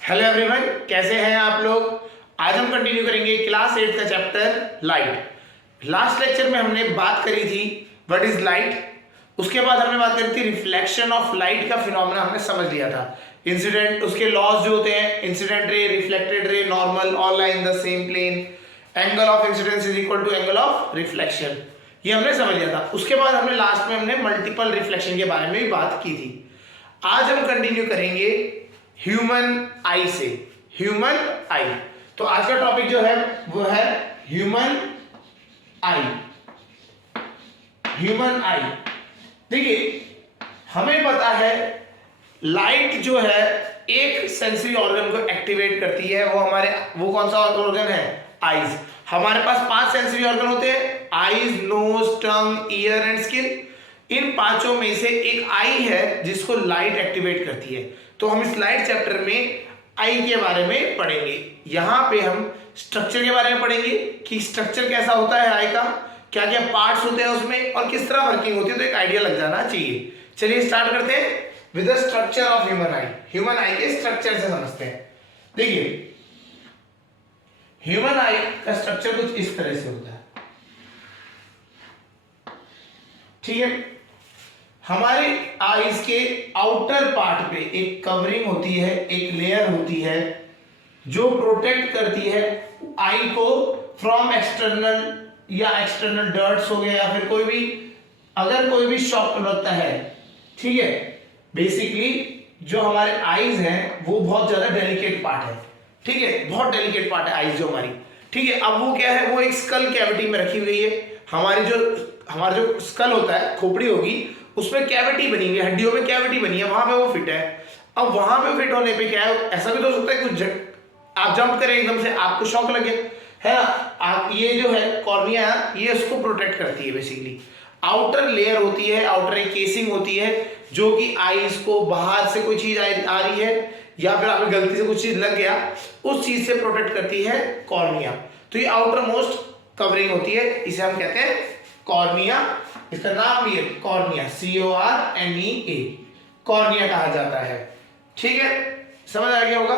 Hello everyone, कैसे हैं आप लोग। आज हम कंटिन्यू करेंगे क्लास 8 का चैप्टर लाइट। लास्ट लेक्चर में हमने बात करी थी व्हाट इज लाइट। उसके बाद हमने बात करी थी रिफ्लेक्शन ऑफ लाइट का फिनोमेना, हमने समझ लिया था। इंसिडेंट, उसके लॉज जो होते हैं, incident ray, reflected ray, normal, all lie in the same plane, angle of incidence is equal to angle of reflection, ये हमने समझ लिया था। उसके बाद हमने लास्ट में हमने मल्टीपल रिफ्लेक्शन के बारे में भी बात की थी। आज हम कंटिन्यू करेंगे ह्यूमन आई से। ह्यूमन आई, तो आज का टॉपिक जो है वो है ह्यूमन आई। ह्यूमन आई, देखिए हमें पता है लाइट जो है एक सेंसरी ऑर्गन को एक्टिवेट करती है। वो कौन सा ऑर्गन है? आईज। हमारे पास 5 सेंसरी ऑर्गन होते हैं, eyes, nose, tongue, ear and skin. इन पांचों में से एक आई है जिसको लाइट एक्टिवेट करती है। तो हम इस लाइट चैप्टर में आई के बारे में पढ़ेंगे। यहां पे हम स्ट्रक्चर के बारे में पढ़ेंगे कि स्ट्रक्चर कैसा होता है आई का, क्या क्या पार्ट्स होते हैं उसमें और किस तरह वर्किंग होती है, तो एक आइडिया लग जाना चाहिए। चलिए स्टार्ट करते हैं with the structure of human I. Human आई के स्ट्रक्चर से समझते हैं। देखिए ह्यूमन आई का स्ट्रक्चर कुछ इस तरह से होता है, ठीक है। हमारे आईज के आउटर पार्ट पे एक कवरिंग होती है, एक लेयर होती है जो प्रोटेक्ट करती है आई को फ्रॉम एक्सटर्नल डर्ट्स हो गया या फिर अगर कोई भी शॉक लगता है, ठीक है। बेसिकली जो हमारे आईज हैं वो बहुत ज्यादा डेलिकेट पार्ट है, ठीक है, बहुत डेलिकेट पार्ट है आईज जो हमारी, ठीक है। अब वो क्या है, वो एक स्कल कैविटी में रखी हुई है। हमारा जो स्कल होता है, खोपड़ी होगी, उसमें कैविटी बनी हुई है, हड्डियों में कैविटी बनी है, वहां पे वो फिट है। अब वहां पे फिट होने पे क्या है, ऐसा भी तो हो सकता है कुछ आप जंप करें एकदम से, आपको शॉक लगे, है ना। आप ये जो है कॉर्निया, ये उसको प्रोटेक्ट करती है। बेसिकली आउटर लेयर होती है, आउटर एक केसिंग होती है जो कि आईज को बाहर से कोई चीज आ रही है या फिर आपको गलती से कुछ चीज लग गया, उस चीज से प्रोटेक्ट करती है कॉर्निया। तो ये आउटर मोस्ट कवरिंग होती है, इसे हम कहते हैं कॉर्निया। इसका नाम भी है कॉर्निया, CORNEA, कॉर्निया कहा जाता है, ठीक है। समझ आ गया होगा।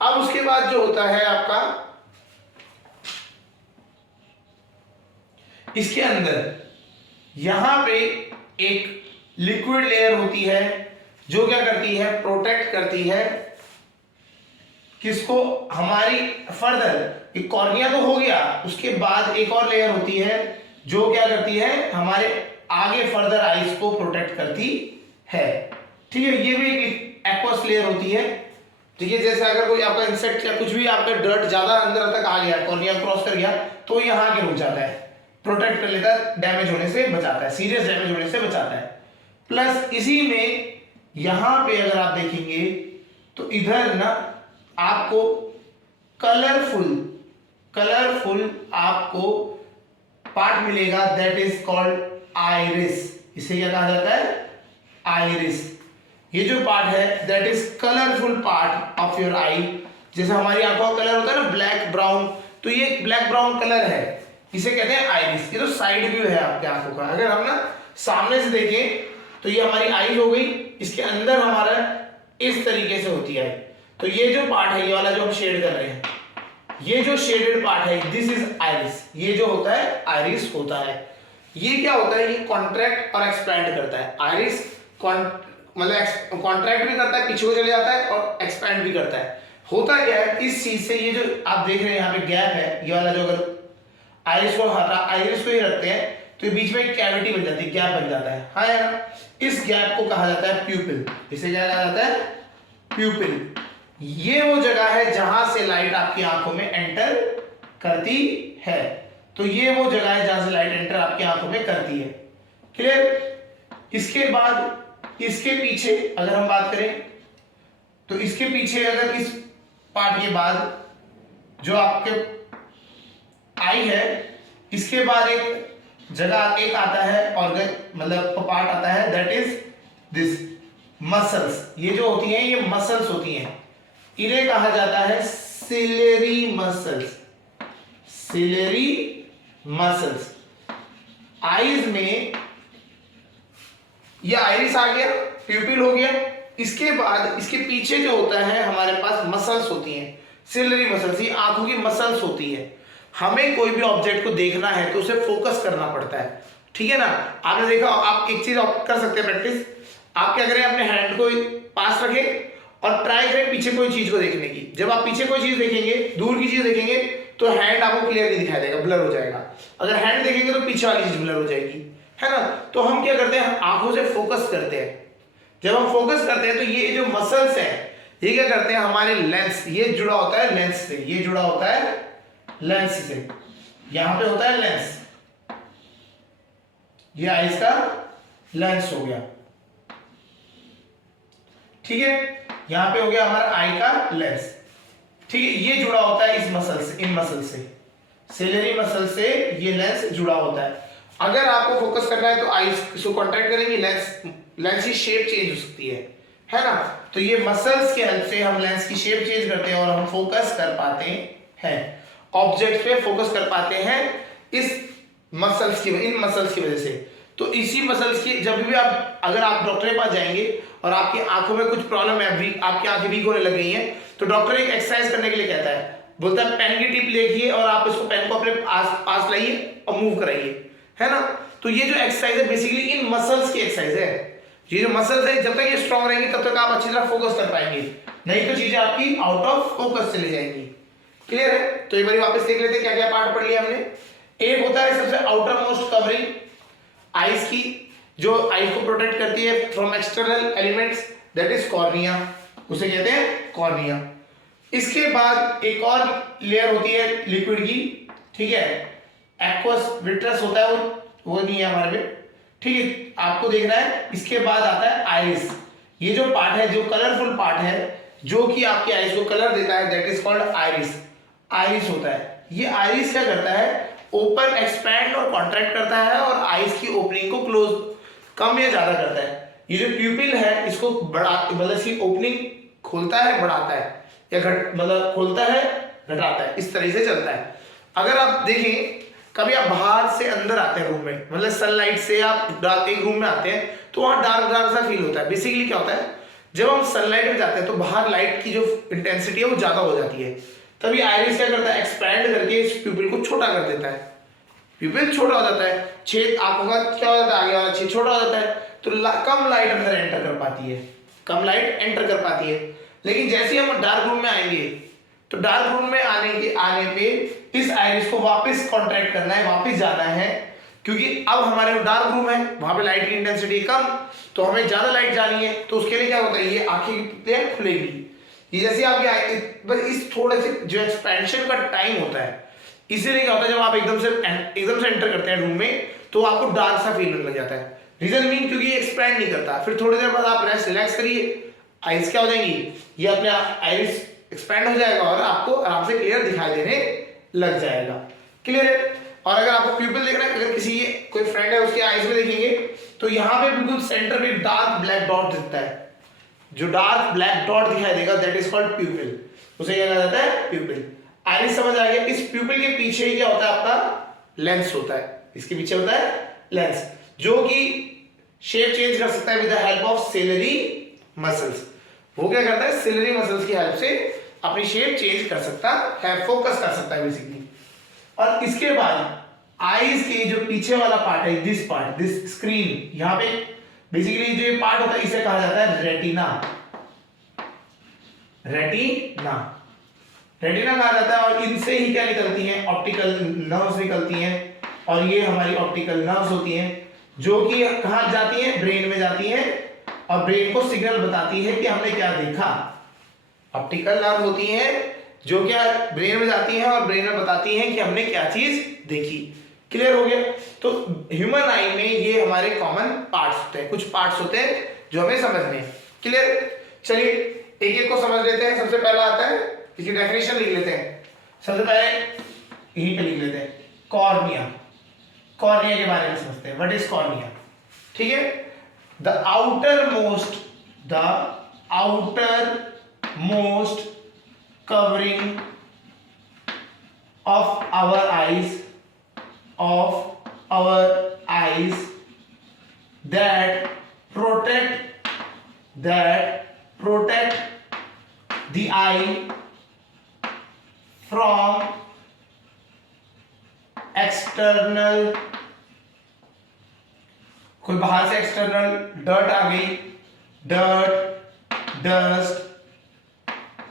अब उसके बाद जो होता है आपका, इसके अंदर यहां पे एक लिक्विड लेयर होती है जो क्या करती है, प्रोटेक्ट करती है किसको, हमारी फर्दर। एक कॉर्निया तो हो गया, उसके बाद एक और लेयर होती है जो क्या करती है, हमारे आगे फर्दर आईज को प्रोटेक्ट करती है, ठीक है। ये भी एक एक्वस लेयर होती है, ठीक है। जैसे अगर कोई आपका इंसेक्ट या कुछ भी आपका डर्ट ज्यादा अंदर तक आ गया, कॉर्निया क्रॉस कर गया, तो यहां के रुक जाता है, प्रोटेक्ट कर लेता है, डैमेज होने से बचाता है, सीरियस डैमेज होने से बचाता है। प्लस इसी में यहां पे अगर आप देखेंगे तो इधर ना आपको कलरफुल आपको पार्ट मिलेगा, दैट इज कॉल्ड आइरिस। इसे क्या कहा जाता है? आइरिस। ये जो पार्ट है that is colourful part of your eye. जैसे हमारी आंखों का कलर होता है ना ब्लैक ब्राउन, तो ये ब्लैक ब्राउन कलर है, इसे कहते हैं आइरिस। ये तो साइड व्यू है आपके आंखों का। अगर हम ना सामने से देखें तो ये हमारी आई हो गई, इसके अंदर हमारा इस तरीके से होती है। तो ये जो पार्ट है, ये वाला जो हम शेड कर रहे हैं, ये जो शेडेड पार्ट है, दिस इज आइरिस। ये जो होता है आइरिस होता है। ये क्या होता है, ये कॉन्ट्रैक्ट और एक्सपैंड करता है। आइरिस मतलब कॉन्ट्रैक्ट भी करता है, पीछे को चले जाता है, और एक्सपैंड भी करता है। होता क्या है इस चीज से, ये जो आप देख रहे हैं यहाँ पे गैप है, ये वाला जो, अगर आइरिस को ही रखते हैं तो बीच में एक कैविटी बन जाती है, गैप बन जाता है, हाँ यार। इस गैप को कहा जाता है प्यूपिल। इसे क्या कहा जाता है? प्यूपिल। ये वो जगह है जहां से लाइट आपकी आंखों में एंटर करती है। तो ये वो जगह है जहां से लाइट एंटर आपकी आंखों में करती है, क्लियर। इसके बाद इसके पीछे अगर हम बात करें तो इसके पीछे, अगर इस पार्ट के बाद जो आपके आई है, इसके बाद एक जगह एक आता है ऑर्गन, मतलब पार्ट आता है, दैट इज दिस मसल्स। ये जो होती हैं ये मसल्स होती हैं, इन्हें कहा जाता है ciliary muscles. Ciliary muscles. Eyes में ये आइरिस आ गया, प्यूपिल हो गया, इसके बाद इसके पीछे जो होता है हमारे पास मसल्स होती हैं, सिलरी मसल्स, ये आंखों की मसल्स होती है। हमें कोई भी ऑब्जेक्ट को देखना है तो उसे फोकस करना पड़ता है, ठीक है ना। आपने देखा, आप एक चीज कर सकते हैं प्रैक्टिस, आप क्या करें, अपने हैंड को पास रखें और ट्राई करें पीछे कोई चीज को देखने की। जब आप पीछे कोई चीज देखेंगे, दूर की चीज देखेंगे, तो हैंड आपको क्लियरली दिखाई देगा, ब्लर हो जाएगा। अगर हैंड देखेंगे तो पीछे वाली चीज ब्लर हो जाएगी, है ना। तो हम क्या करते हैं, आंखों से फोकस करते हैं। जब हम फोकस करते हैं तो ये जो मसल्स है ये क्या करते हैं, हमारे लेंस, ये जुड़ा होता है लेंस से, ये जुड़ा होता है लेंस से, यहां पे होता है लेंस, ये आईज का लेंस हो गया, ठीक है। यहां पे हो गया हमारा आई का लेंस, ठीक है। ये जुड़ा होता है इस मसल से, इन मसल से, सेलेरी मसल से ये लेंस जुड़ा होता है। अगर आपको फोकस करना है तो आईज इसको कॉन्ट्रैक्ट करेंगे, लेंस की शेप चेंज हो सकती है ना। तो ये मसल्स के हेल्प से हम लेंस की शेप चेंज करते हैं और हम फोकस कर पाते हैं, ऑब्जेक्ट पे फोकस कर पाते हैं इस मसल्स की, इन मसल्स की वजह से। तो इसी मसल्स की, जब भी आप, अगर आप डॉक्टर के पास जाएंगे और आपकी आंखों में कुछ प्रॉब्लम है, आपकी आंखें वीक होने लग गई हैं, तो डॉक्टर एक एक्सरसाइज करने के लिए कहता है, बोलता है पेन की टिप लेके और आप इसको पेन को अपने पास लाइए और मूव कराइए, है ना। तो ये जो एक्सरसाइज है बेसिकली इन मसल्स की एक्सरसाइज है। ये जो मसल्स है जब तक ये स्ट्रांग रहेंगी तब तक आप अच्छी तरह फोकस कर पाएंगे, नहीं तो चीजें आपकी आउट ऑफ फोकस चली जाएंगी। क्लियर है। तो एक बार वापस देख लेते हैं क्या क्या पार्ट पढ़ लिया हमने। एक होता है सबसे आउटर मोस्ट कवरिंग आईज की, जो आईज को प्रोटेक्ट करती है from external elements, that is cornea, उसे कहते हैं कॉर्निया। इसके बाद एक और लेयर होती है लिक्विड की, ठीक है, एक्वस विट्रस होता है, वो नहीं है हमारे में, ठीक है, आपको देखना है। इसके बाद आता है आइरिस, ये जो पार्ट है, जो कलरफुल पार्ट है, जो कि आपकी आइज को कलर देता है, that is called iris. Iris होता है, ये आइरिस क्या करता है, ओपन, एक्सपैंड और कॉन्ट्रैक्ट करता है और आइज की ओपनिंग को क्लोज, कम या ज्यादा करता है। ये जो प्यूपिल है इसको बढ़ा, मतलब इसकी ओपनिंग खोलता है, बढ़ाता है, या मतलब खोलता है, घटाता है, इस तरह से चलता है। अगर आप देखें, कभी आप बाहर से अंदर आते हैं रूम में, मतलब सनलाइट से आप एक रूम में आते हैं तो वहां डार्क डार्क सा फील होता है। बेसिकली क्या होता है, जब हम सनलाइट में जाते हैं तो बाहर लाइट की जो इंटेंसिटी है वो ज्यादा हो जाती है, तभी आइरिस क्या करता है, एक्सपैंड करके इस प्यूपिल को छोटा कर देता है, प्यूपिल छोटा हो जाता है, छेद आंखों का क्या हो जाता है, आगे वाला छेद छोटा हो जाता है, तो कम लाइट अंदर एंटर कर पाती है, कम लाइट एंटर कर पाती है। लेकिन जैसे हम डार्क रूम में आएंगे तो डार्क रूम में आने पे इस आइरिस को वापस कॉन्ट्रैक्ट करना है, वापस जाना है, क्योंकि अब हमारे डार्क रूम है, वहां पे लाइट की इंटेंसिटी कम, तो हमें ज्यादा लाइट जानी है, तो उसके लिए क्या होता है, ये आंखें खुलेगी। ये जैसे आपकी बस इस थोड़े से जो एक्सपेंशन का टाइम होता है, इसीलिए क्या होता है, जब आप एकदम से एंटर करते हैं रूम में तो आपको डार्क सा फील होने लग जाता है। रीजन मीन क्योंकि ये एक्सपैंड नहीं करता। फिर थोड़ी देर बाद आप रिलैक्स करिए, आइज क्या हो जाएंगी, ये अपने आइरिस एक्सपैंड हो जाएगा और आपको आराम से क्लियर दिखाई देने लग जाएगा। क्लियर है। और अगर आपको प्यूपिल देखना है, अगर किसी कोई फ्रेंड है उसके आइज में देखेंगे तो यहाँ पे बिल्कुल सेंटर में डार्क ब्लैक डॉट दिखता है, जो डार्क ब्लैक डॉट दिखाई देगा दैट इज कॉल्ड प्यूपिल, उसे क्या कहा जाता है, प्यूपिल। आइरिस समझ आ गया। इस प्यूपिल के पीछे ही क्या होता है, आपका लेंस होता है, इसके पीछे होता है लेंस, जो कि शेप चेंज कर सकता है with the help of ciliary muscles. वो क्या करता है, सिलरी मसल्स की हेल्प से अपनी शेप चेंज कर सकता है, फोकस कर सकता है बेसिकली। और इसके बाद आईज के जो पीछे वाला पार्ट है, दिस पार्ट, दिस स्क्रीन, यहाँ पे बेसिकली जो पार्ट होता है इसे कहा जाता है रेटिना। रेटिना, रेटिना कहा जाता है। और इनसे ही क्या निकलती हैं, ऑप्टिकल नर्व्स निकलती हैं, और ये हमारी ऑप्टिकल नर्व्स होती हैं जो कि कहाँ जाती हैं, ब्रेन में जाती हैं, और ब्रेन को सिग्नल बताती है कि हमने क्या देखा। ऑप्टिकल नर्व होती हैं जो क्या ब्रेन में जाती हैं और ब्रेन में बताती हैं कि हमने क्या चीज देखी। क्लियर हो गया। तो ह्यूमन आई में ये हमारे कॉमन पार्ट्स होते हैं, कुछ पार्ट्स होते हैं जो हमें समझने हैं। क्लियर। चलिए एक एक को समझ लेते हैं। सबसे पहला आता है, इसकी डेफिनेशन लिख लेते हैं। सबसे पहले यहीं पे लिख लेते हैं, कॉर्निया। कॉर्निया के बारे में समझते हैं, व्हाट इज कॉर्निया। ठीक है। The outer most covering of our eyes that protect the eye from external, कोई बाहर से एक्सटर्नल डर्ट आ गई, डर्ट, डस्ट,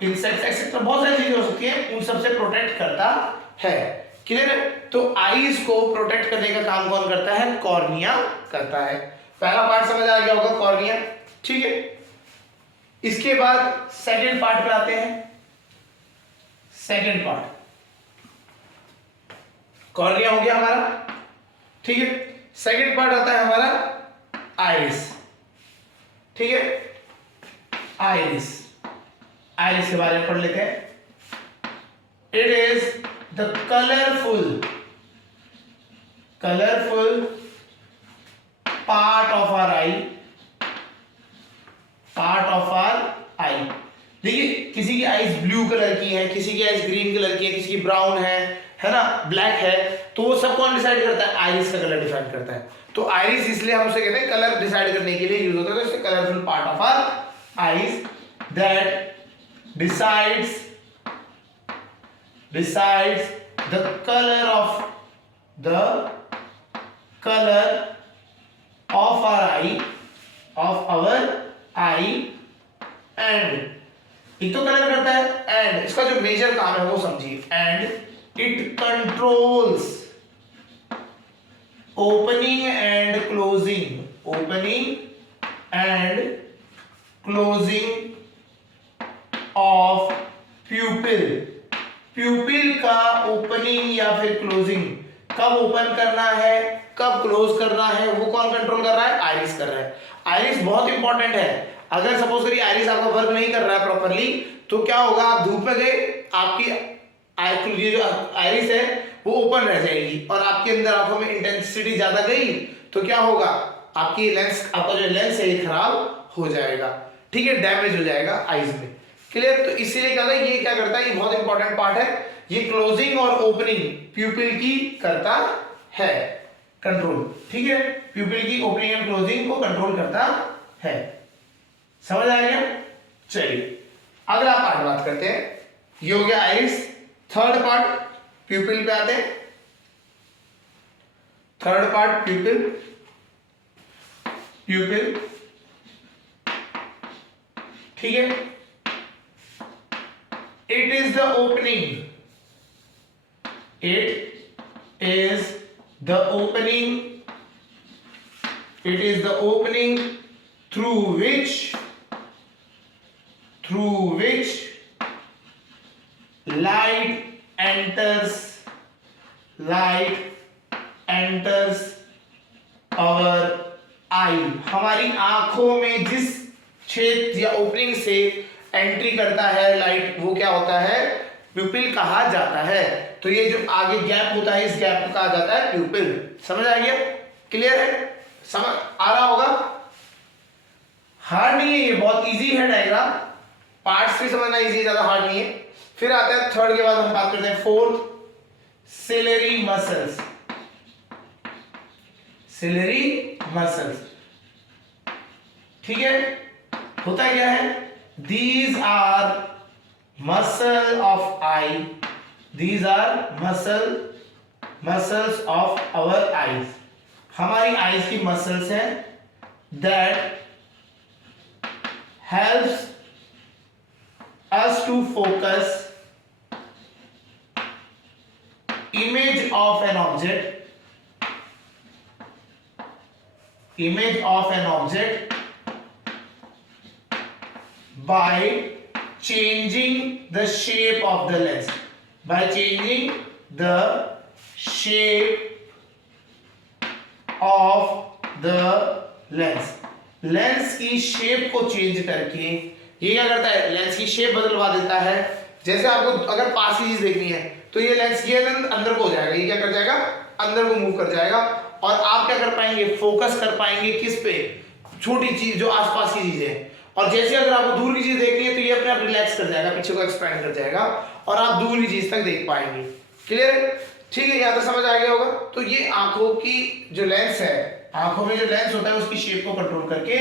इंसेक्ट्स एक्सेट्रा, बहुत सारी चीजें हो सकती है, उन सबसे प्रोटेक्ट करता है। क्लियर है? तो आईज को प्रोटेक्ट करने का काम कौन करता है? कॉर्निया करता है। पहला पार्ट समझ आ गया होगा, कॉर्निया। ठीक है, इसके बाद सेकंड पार्ट पे आते हैं। सेकंड पार्ट, कॉर्निया हो गया हमारा। ठीक है, सेकंड पार्ट आता है हमारा आइरिस। ठीक है, आइरिस, आइरिस के बारे में पढ़ लेते हैं। It is the colourful part of our eye, part of our eye. देखिए, किसी की आईज ब्लू कलर की है, किसी की आईज ग्रीन कलर की है, किसी की ब्राउन है ना, ब्लैक है, तो वो सब कौन डिसाइड करता है? आइरिस का कलर डिसाइड करता है। तो आइरिस इसलिए हम उसे कहते हैं कलर डिसाइड करने के लिए यूज होता है। तो इससे colourful part of our eyes that decides the color of our eye and एक तो कलर करता है, एंड इसका जो मेजर काम है वो समझिए, and it controls opening and closing of प्यूपिल का ओपनिंग या फिर क्लोजिंग, कब ओपन करना है, कब क्लोज करना है, वो कौन कंट्रोल कर रहा है? आइरिस कर रहा है। आइरिस बहुत इंपॉर्टेंट है। अगर सपोज करिए आइरिस आपका वर्क नहीं कर रहा है प्रॉपर्ली, तो क्या होगा? आप धूप में गए, आपकी ये जो आइरिस है वो ओपन रह जाएगी और आपके अंदर आंखों में इंटेंसिटी ज्यादा गई, तो क्या होगा? आपकी लेंस, आपका जो लेंस है ये खराब हो जाएगा। ठीक है, डैमेज हो जाएगा आइज में। क्लियर? तो इसीलिए कहता है ये क्या करता है, ये बहुत इंपॉर्टेंट पार्ट है, ये क्लोजिंग और ओपनिंग प्यूपिल की करता है कंट्रोल। ठीक है, प्यूपिल की ओपनिंग एंड क्लोजिंग को कंट्रोल करता है। समझ आ गया? चलिए अगला पार्ट बात करते हैं, ये हो गया आइरिस। थर्ड पार्ट प्यूपिल पे आते हैं। Third part प्यूपिल। ठीक है, it is the opening through which light enters our eye। हमारी आंखों में जिस छेद या ओपनिंग से एंट्री करता है लाइट, वो क्या होता है? प्यूपिल कहा जाता है। तो ये जो आगे गैप होता है, इस गैप को कहा जाता है प्यूपिल। समझ आ गया? क्लियर है? समझ आ रहा होगा? हार्ड नहीं है, ये बहुत इजी है डायग्राम। पार्ट्स भी समझना इजी है, ज्यादा हार्ड नहीं है। फिर आता है थर्ड के बाद हम बात करते हैं फोर्थ, सिलेरी मसल्स। ठीक है, होता क्या है? These are muscle of eye. These are muscles of our eyes. हमारी आईज की मसल्स हैं, that helps us to focus image of an object by changing the shape of the lens. Lens की shape को change करके ये क्या करता है? लेंस की शेप बदलवा देता है। जैसे आपको अगर पास की चीज देखनी है तो ये लेंस ये अंदर को हो जाएगा, ये क्या कर जाएगा? अंदर को मूव कर जाएगा, और आप क्या कर पाएंगे? फोकस कर पाएंगे किस पे? छोटी चीज, जो आसपास की चीजें हैं। और जैसे अगर आपको दूर की चीज देखनी है तो ये अपने आप रिलैक्स कर जाएगा, पीछे को एक्सपैंड कर जाएगा और आप दूर की चीज तक देख पाएंगे। क्लियर है? ठीक है, यहाँ तक समझ आ गया होगा। तो ये आंखों की जो लेंस है, आंखों में जो लेंस होता है उसकी शेप को कंट्रोल करके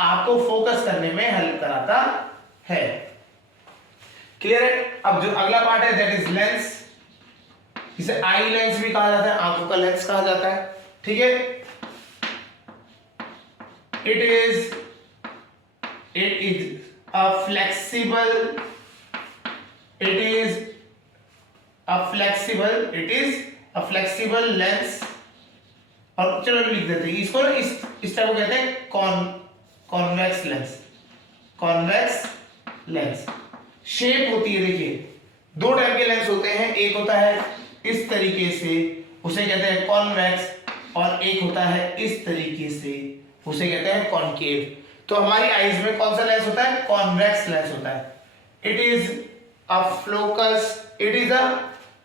आपको फोकस करने में हेल्प कराता है। क्लियर है? अब जो अगला पार्ट है दैट इज लेंस, इसे आई लेंस भी कहा जाता है, आंखों का लेंस कहा जाता है, ठीक है। It is a flexible, it is a flexible lens, और चलो लिख देते हैं इसको, इस टाइप को कहते हैं convex lens, convex lens. Shape होती है, देखिए दो टाइप के लेंस होते हैं, एक होता है इस तरीके से, उसे कहते हैं कॉन्वेक्स, और एक होता है इस तरीके से, उसे कहते हैं कॉनकेव। तो हमारी आईज में कौन सा लेंस होता है? कॉन्वेक्स लेंस होता है। It is a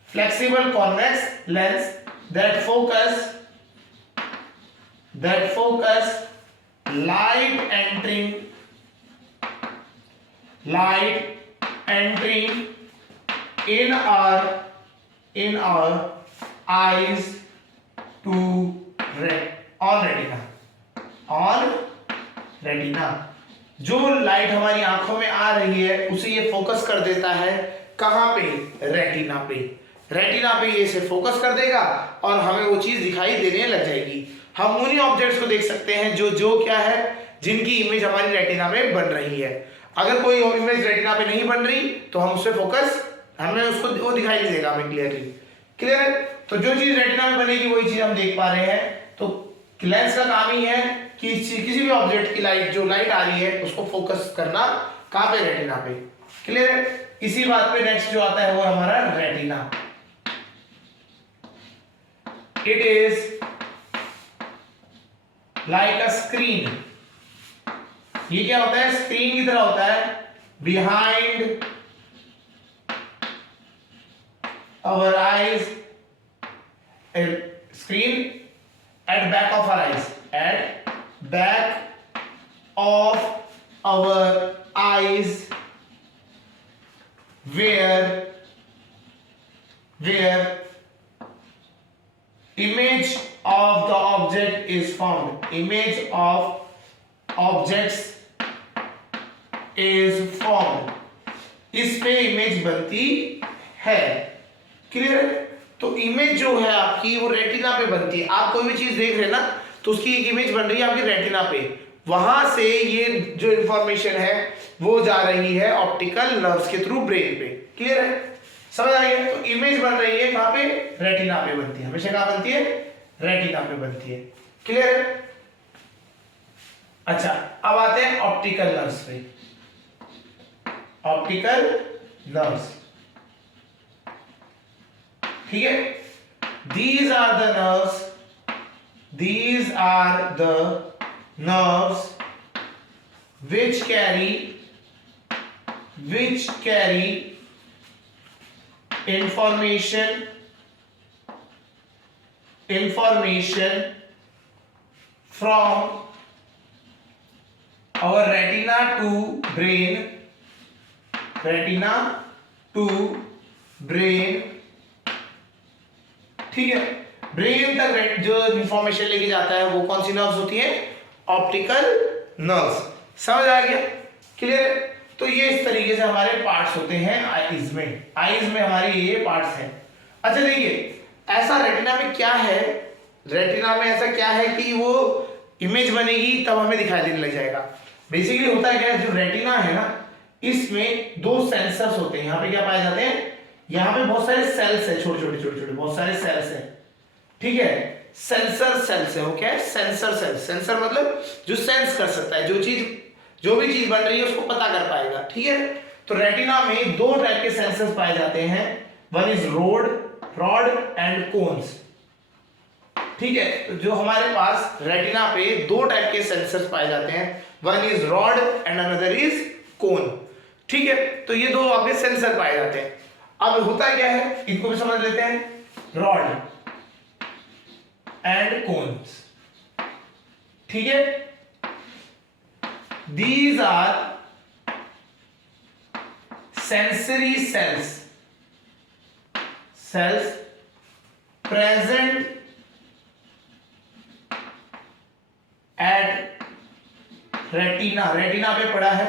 flexible convex lens that focus light entering in our eyes to on retina। जो लाइट हमारी आंखों में आ रही है उसे ये फोकस कर देता है, कहां पे? रेटिना पे। रेटिना पे ये इसे फोकस कर देगा और हमें वो चीज दिखाई देने लग जाएगी। हम उन्हीं ऑब्जेक्ट्स को देख सकते हैं जो क्या है, जिनकी इमेज हमारी रेटिना में बन रही है। अगर कोई इमेज रेटिना पे नहीं बन रही तो हम उससे फोकस, हमें उसको वो दिखाई नहीं देगा हमें क्लियरली। क्लियर है? तो जो चीज रेटिना में बनेगी वही चीज हम देख पा रहे हैं। तो लेंस का काम ही है कि किसी भी ऑब्जेक्ट की लाइट, जो लाइट आ रही है उसको फोकस करना कहां पे? रेटिना पे। क्लियर है? इसी बात पे नेक्स्ट जो आता है वो हमारा retina. It is like a screen. ये क्या होता है? स्क्रीन की तरह होता है। Behind our eyes, screen at back of our eyes, at back of our eyes, where image of the object is found, image of objects is formed, इस पे इमेज बनती है। क्लियर है? तो इमेज जो है आपकी वो रेटिना पे बनती है। आप कोई भी चीज देख रहे हैं ना, तो उसकी एक इमेज बन रही है आपकी रेटिना पे, वहां से ये जो इंफॉर्मेशन है वो जा रही है ऑप्टिकल नर्व्स के थ्रू ब्रेन पे। क्लियर है? समझ आ गया? तो इमेज बन रही है कहां पे? रेटिना पे बनती है। हमेशा कहां बनती है? रेटिना पे बनती है। क्लियर है? अच्छा, अब आते हैं ऑप्टिकल नर्व्स पे। ऑप्टिकल नर्व्स, ठीक है। these are the nerves which carry information from our retina to brain, ठीक है। ब्रेन तक जो इंफॉर्मेशन लेके जाता है वो कौन सी नर्व्स होती है? Optical nerves. समझ आ गया? क्लियर है? तो ये इस तरीके से हमारे पार्ट्स होते हैं आईज में। आईज में हमारी ये पार्ट्स हैं। अच्छा देखिए, ऐसा रेटिना में क्या है, रेटिना में ऐसा क्या है कि वो इमेज बनेगी तब हमें दिखाई देने लग जाएगा। बेसिकली होता है क्या है, जो रेटिना है ना, इसमें दो सेंसर्स होते हैं। यहाँ पे क्या पाए जाते हैं? यहाँ पे बहुत सारे सेल्स है, छोटे छोटे बहुत सारे सेल्स है, ठीक है। सेंसर सेल्स है। वो क्या है? Sensor cell. सेंसर मतलब जो सेंस कर सकता है, जो भी चीज बन रही है उसको पता कर पाएगा, ठीक है। तो रेटिना में दो टाइप के सेंसर्स पाए जाते हैं, one is rod and cones, ठीक है। तो जो हमारे पास रेटिना पे दो टाइप के सेंसर्स पाए जाते हैं, one is rod and another is cone, ठीक है। तो ये दो आपके सेंसर पाए जाते हैं। अब होता क्या है, इनको भी समझ लेते हैं। रॉड एंड कोन्स, ठीक है। These are sensory cells present at retina पे पड़ा है,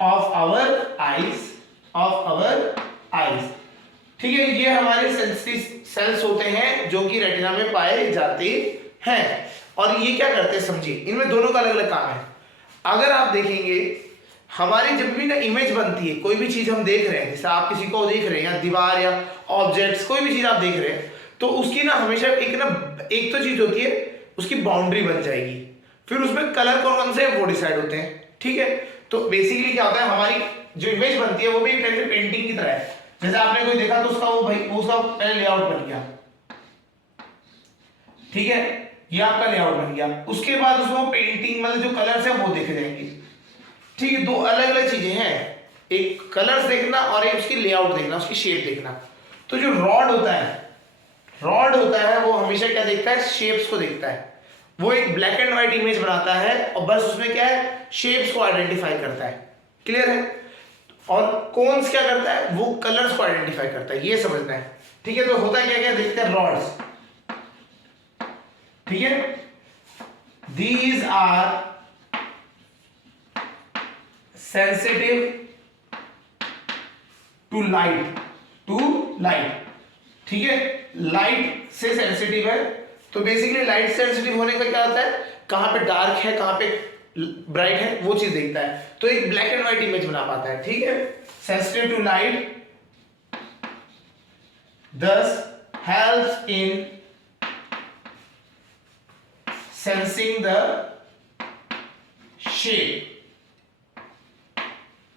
ऑफ आवर आईज। ठीक है, ये हमारे सेंसरी सेल्स होते हैं जो कि रेटिना में पाए जाते हैं। और ये क्या करते हैं समझिए, इनमें दोनों का अलग अलग काम है। अगर आप देखेंगे हमारी जब भी ना इमेज बनती है, कोई भी चीज हम देख रहे हैं, जैसे आप किसी को देख रहे हैं या दीवार या ऑब्जेक्ट्स, कोई भी चीज आप देख रहे हैं, तो उसकी ना हमेशा एक तो चीज होती है उसकी बाउंड्री बन जाएगी, फिर उसमें कलर कौन कौन से वो डिसाइड होते हैं। ठीक है, तो बेसिकली क्या होता है, हमारी जो इमेज बनती है वो भी एक तरह से पेंटिंग की तरह है। जैसे आपने कोई देखा तो उसका वो उसका पहले लेआउट बन गया, ठीक है, ये आपका लेआउट बन गया, उसके बाद उसमें पेंटिंग मतलब जो कलर्स है वो देखे जाएंगे। ठीक है, दो अलग अलग चीजें हैं, एक कलर्स देखना और एक उसकी लेआउट देखना, उसकी शेप देखना। तो जो रॉड होता है वो हमेशा क्या देखता है, शेप्स को देखता है। वो एक ब्लैक एंड व्हाइट इमेज बनाता है और बस उसमें क्या है, शेप्स को आइडेंटिफाई करता है। क्लियर है? और कोन्स क्या करता है, वो कलर्स को आइडेंटिफाई करता है, ये समझना है। ठीक है, तो होता क्या क्या देखते हैं, रॉड्स। ठीक है, these are sensitive to light. ठीक है, लाइट से सेंसिटिव है। तो बेसिकली लाइट सेंसिटिव होने का क्या होता है, कहां पे डार्क है कहां पे ब्राइट है वो चीज देखता है, तो एक ब्लैक एंड व्हाइट इमेज बना पाता है। ठीक है, sensitive to light thus helps in sensing the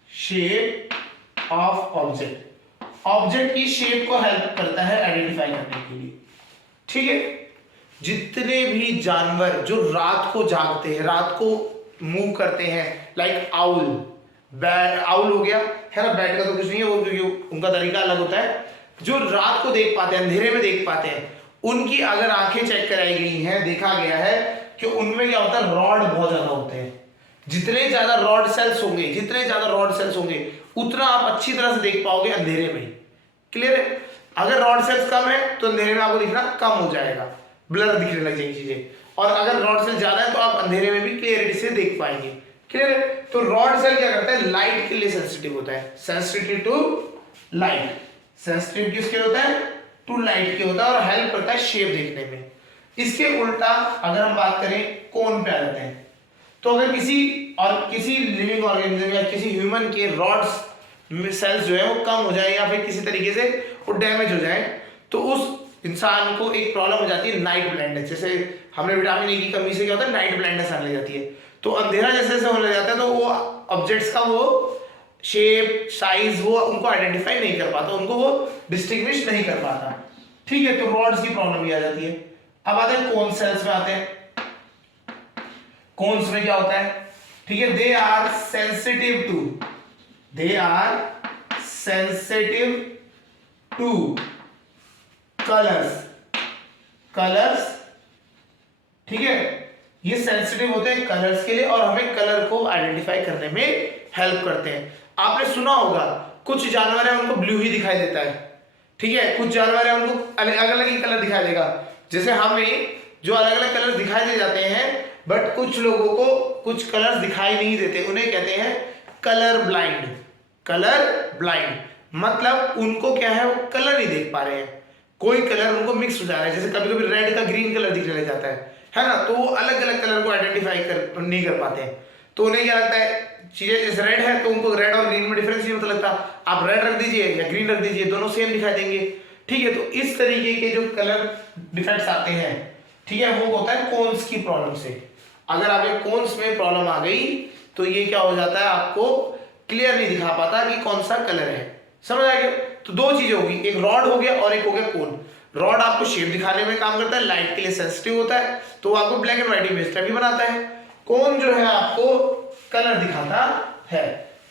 shape of object। Object की शेप को हेल्प करता है आइडेंटिफाई करने के लिए। ठीक है, जितने भी जानवर जो रात को जागते हैं, रात को मूव करते हैं, लाइक आउल, आउल हो गया है ना, बैट का तो कुछ नहीं है वो, क्योंकि उनका तरीका अलग होता है। जो रात को देख पाते हैं, अंधेरे में देख पाते हैं, उनकी अगर आंखें चेक कराई गई हैं, देखा गया है कि उनमें क्या होता है, रॉड बहुत ज्यादा होते हैं। जितने ज्यादा रॉड सेल्स होंगे उतना आप अच्छी तरह से देख पाओगे अंधेरे में। क्लियर है? अगर रॉड सेल्स कम है तो अंधेरे में आपको दिखना कम हो जाएगा, ब्लर दिखने लग जाएंगी चीजें, और अगर रॉड सेल ज्यादा है तो आप अंधेरे में भी क्लियरिटी से देख पाएंगे। क्लियर है? तो रॉड सेल क्या करता है, लाइट के लिए सेंसिटिव होता है, सेंसिटिव टू लाइट। सेंसिटिव किसके होता है, टू लाइट के होता है, और हेल्प करता है शेप देखने में। इसके उल्टा अगर हम बात करें कोन पे आ जाते हैं, तो अगर किसी लिविंग ऑर्गेनिज्म या किसी ह्यूमन के रॉड्स सेल्स जो है वो कम हो जाए या फिर किसी तरीके से वो डैमेज हो जाए, तो उस इंसान को एक प्रॉब्लम हो जाती है, नाइट ब्लाइंडनेस। जैसे हमने विटामिन ए की कमी से क्या होता है, नाइट ब्लाइंडनेस आने लग जाती है। तो अंधेरा जैसे जैसे होने लग जाता है तो वो ऑब्जेक्ट्स का वो शेप साइज वो उनको आइडेंटिफाई नहीं कर पाता, उनको वो डिस्टिंग्विश नहीं कर पाता। ठीक है, तो रॉड्स की प्रॉब्लम भी आ जाती है। अब आते हैं कोन सेल्स में आते हैं। कोन्स में क्या होता है, ठीक है, they are sensitive to colours. ठीक है, ये सेंसिटिव होते हैं कलर्स के लिए और हमें कलर को आइडेंटिफाई करने में हेल्प करते हैं। आपने सुना होगा कुछ जानवर है उनको ब्लू ही दिखाई देता है, ठीक है, कुछ जानवर है उनको अलग अलग ही कलर दिखाई देगा। जैसे हमें जो अलग अलग कलर दिखाई दे जाते हैं, बट कुछ लोगों को कुछ कलर्स दिखाई नहीं देते, उन्हें कहते हैं कलर ब्लाइंड। मतलब उनको क्या है, वो कलर नहीं देख पा रहे हैं, कोई कलर उनको मिक्स हो जा रहा है। जैसे कभी कभी रेड का ग्रीन कलर दिखने लग जाता है ना, तो वो अलग अलग कलर को आइडेंटिफाई नहीं कर पाते हैं। तो उन्हें क्या लगता है, चीजें जैसे रेड है तो उनको रेड और ग्रीन में डिफरेंस नहीं पता लगता, आप रेड रख दीजिए या ग्रीन रख दीजिए, दोनों सेम दिखाई देंगे। ठीक है, तो इस तरीके के जो कलर डिफेक्ट्स आते हैं, ठीक है, वो होता है कोन्स की प्रॉब्लम से। अगर आपके कोन्स में प्रॉब्लम आ गई तो ये क्या हो जाता है, आपको क्लियर नहीं दिखा पाता कि कौन सा कलर है। समझ आ गया? तो दो चीजें होगी, एक रॉड हो गया और एक हो गया कोन। रॉड आपको शेप दिखाने में काम करता है, लाइट के लिए सेंसिटिव होता है, तो आपको ब्लैक एंड व्हाइट इमेज भी बनाता है। कोन जो है आपको कलर दिखाता है,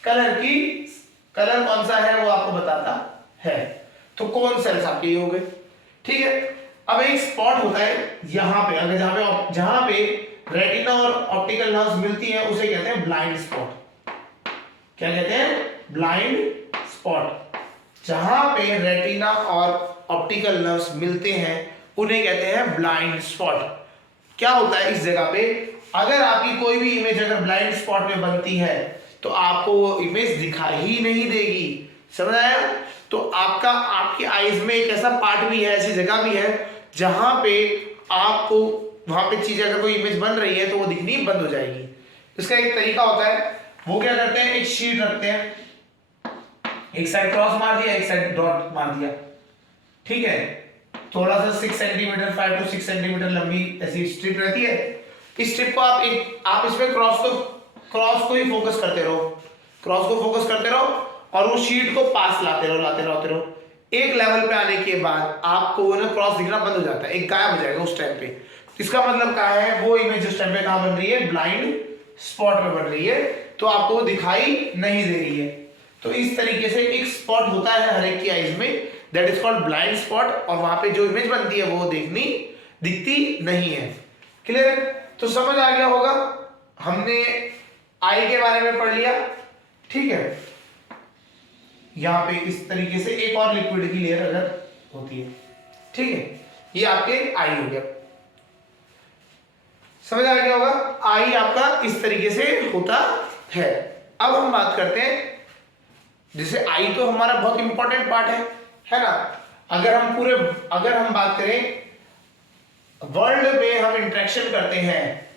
कलर कौन सा है वो आपको बताता है। तो कोन सेल्स आपके ये हो गए। ठीक है, अब एक स्पॉट होता है यहां पे, अगर जहां पे रेटिना और ऑप्टिकल नर्व्स मिलती हैं उसे कहते हैं ब्लाइंड स्पॉट। क्या कहते हैं, ब्लाइंड स्पॉट। जहां पे रेटिना और ऑप्टिकल नर्व्स मिलते हैं उन्हें कहते हैं ब्लाइंड स्पॉट। क्या होता है इस जगह पे, अगर आपकी कोई भी इमेज अगर ब्लाइंड स्पॉट में बनती है तो आपको वो इमेज दिखाई ही नहीं देगी। समझ आया? तो आपकी आईज में एक ऐसा पार्ट भी है, ऐसी जगह भी है जहां पे आपको वहां पे चीज अगर कोई इमेज बन रही है तो वो दिखनी बंद हो जाएगी। इसका एक तरीका होता है, वो क्या करते हैं, एक शीट रखते हैं, एक साइड क्रॉस मार दिया, एक साइड डॉट मार दिया, ठीक है, थोड़ा सा 6 सेंटीमीटर 5 to 6 सेंटीमीटर लंबी ऐसी स्ट्रिप रहती है। इस स्ट्रिप को आप इसमें क्रॉस को ही फोकस करते रहो, क्रॉस को फोकस करते रहो और वो शीट को पास लाते रहो। एक लेवल पे आने के बाद आपको ना क्रॉस दिखना बंद हो जाता है, एक गायब हो जाएगा उस टाइम पे। इसका मतलब क्या है, वो इमेज उस टाइम पे कहां बन रही है, ब्लाइंड स्पॉट पे बन रही है, तो आपको वो दिखाई नहीं दे रही है। तो इस तरीके से एक स्पॉट होता है हर एक की आईज में, that is called blind spot, और वहां पे जो इमेज बनती है वो दिखती नहीं है। क्लियर है? तो समझ आ गया होगा, हमने आई के बारे में पढ़ लिया, ठीक है। यहां पे इस तरीके से एक और लिक्विड की लेयर अगर होती है, ठीक है, ये आपके आई हो गया। समझ आ गया होगा, आई आपका इस तरीके से होता है। अब हम बात करते हैं, जैसे आई तो हमारा बहुत इंपॉर्टेंट पार्ट है ना। अगर हम बात करें वर्ल्ड में हम इंटरेक्शन करते हैं,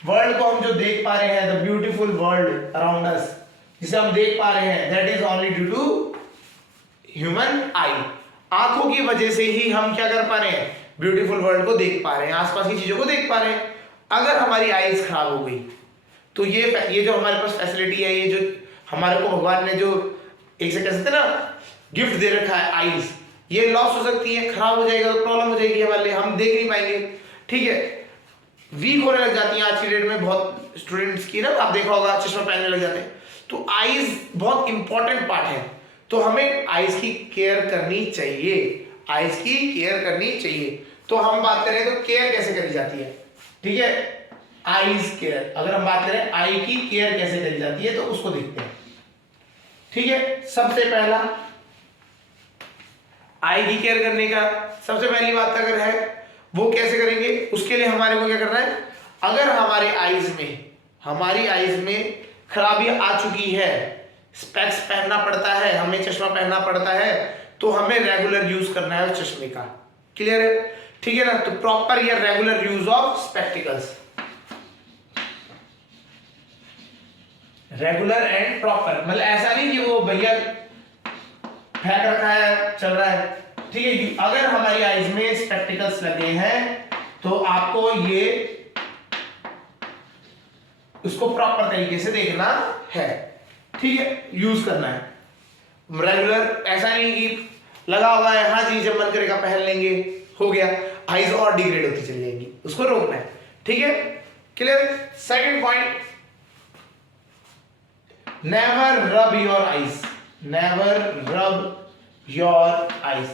वर्ल्ड को हम जो देख पा रहे हैं, the beautiful world around us, जिसे हम देख पा रहे हैं, that is only due to human eye. आंखों की वजह से ही हम क्या कर पा रहे हैं, ब्यूटीफुल वर्ल्ड को देख पा रहे हैं, आसपास की चीजों को देख पा रहे हैं। अगर हमारी आईज खराब हो गई तो ये जो हमारे पास फैसिलिटी है, ये जो हमारे को भगवान ने जो एक से कह सकते ना गिफ्ट दे रखा है आईज, ये लॉस हो सकती है, खराब हो जाएगा तो प्रॉब्लम हो जाएगी हमारे लिए, हम देख नहीं पाएंगे, ठीक है, वीक होने लग जाती है। आज की डेट में बहुत स्टूडेंट्स की ना, आप देखा होगा चश्मा पहनने लग जाते हैं। तो आईज बहुत इंपॉर्टेंट पार्ट है, तो हमें आईज की केयर करनी चाहिए, आईज की केयर करनी चाहिए। तो हम बात करें तो केयर कैसे करी जाती है, ठीक है, आईज केयर। अगर हम बात करें आई की केयर कैसे करी जाती है तो उसको देखते हैं, ठीक है। सबसे पहला आई की केयर करने का सबसे पहली बात अगर है वो कैसे करेंगे, उसके लिए हमारे को क्या करना है, अगर हमारी आईज में खराबी आ चुकी है, स्पेक्स पहनना पड़ता है, हमें चश्मा पहनना पड़ता है, तो हमें रेगुलर यूज करना है उस चश्मे का। क्लियर है? ठीक है ना। तो प्रॉपर या regular use of spectacles, regular and proper, मतलब ऐसा नहीं कि वो भैया फेंक रखा है चल रहा है, ठीक है। अगर हमारी आईज में स्पेक्टिकल्स लगे हैं तो आपको ये उसको प्रॉपर तरीके से देखना है, ठीक है, यूज करना है रेगुलर। ऐसा नहीं कि लगा हुआ है, हाँ जी जब मन करेगा पहन लेंगे, हो गया, आईज और डिग्रेड होती चली जाएगी, उसको रोकना है, ठीक है। Clear? Second point, never rub your eyes, never rub your eyes.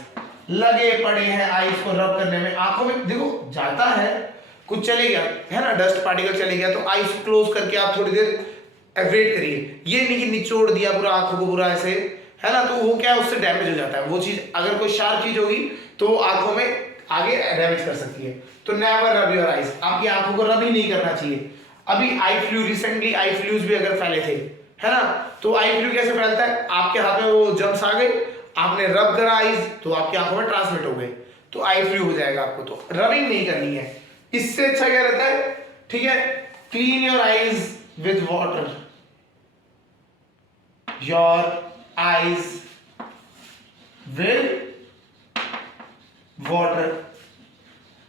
लगे पड़े हैं आईज को रब करने में, आंखों में देखो जाता है कुछ चले गया है ना, डस्ट पार्टिकल चले गया, तो आईज क्लोज करके आप थोड़ी देर वेट करिए। ये नहीं कि निचोड़ दिया पूरा आंखों को पूरा ऐसे, है ना, तो वो क्या है, उससे डैमेज हो जाता है वो चीज। अगर कोई शार्प चीज होगी तो आंखों में आगे डैमेज कर सकती है। तो नेवर रब योर आईज, आपकी आंखों को रब ही नहीं करना चाहिए। अभी आई फ्लू, रिसेंटली आई फ्लूज भी अगर फैले थे, है ना, तो आई फ्लू कैसे फैलता है, आपके हाथ में वो जर्म्स आ गए, आपने रब करा आईज तो आपकी आंखों में ट्रांसमिट हो गए, तो आई फ्लू हो जाएगा आपको। तो रबिंग नहीं करनी है, इससे अच्छा क्या रहता है, ठीक है, clean your eyes with water, your eyes with water.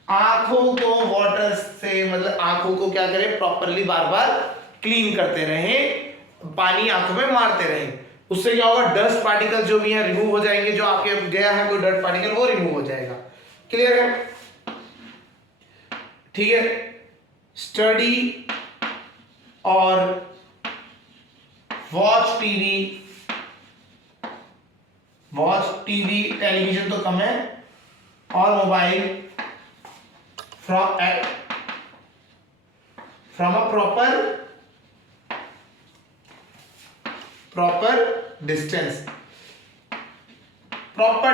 आंखों को वाटर से, मतलब आंखों को क्या करें, प्रॉपरली बार बार क्लीन करते रहें, पानी आंखों में मारते रहें। उससे क्या होगा, डस्ट पार्टिकल जो भी है रिमूव हो जाएंगे, जो आपके गया है कोई डस्ट पार्टिकल वो रिमूव हो जाएगा। क्लियर है? ठीक है। स्टडी और वॉच टीवी, टेलीविजन तो कम है, और mobile from a proper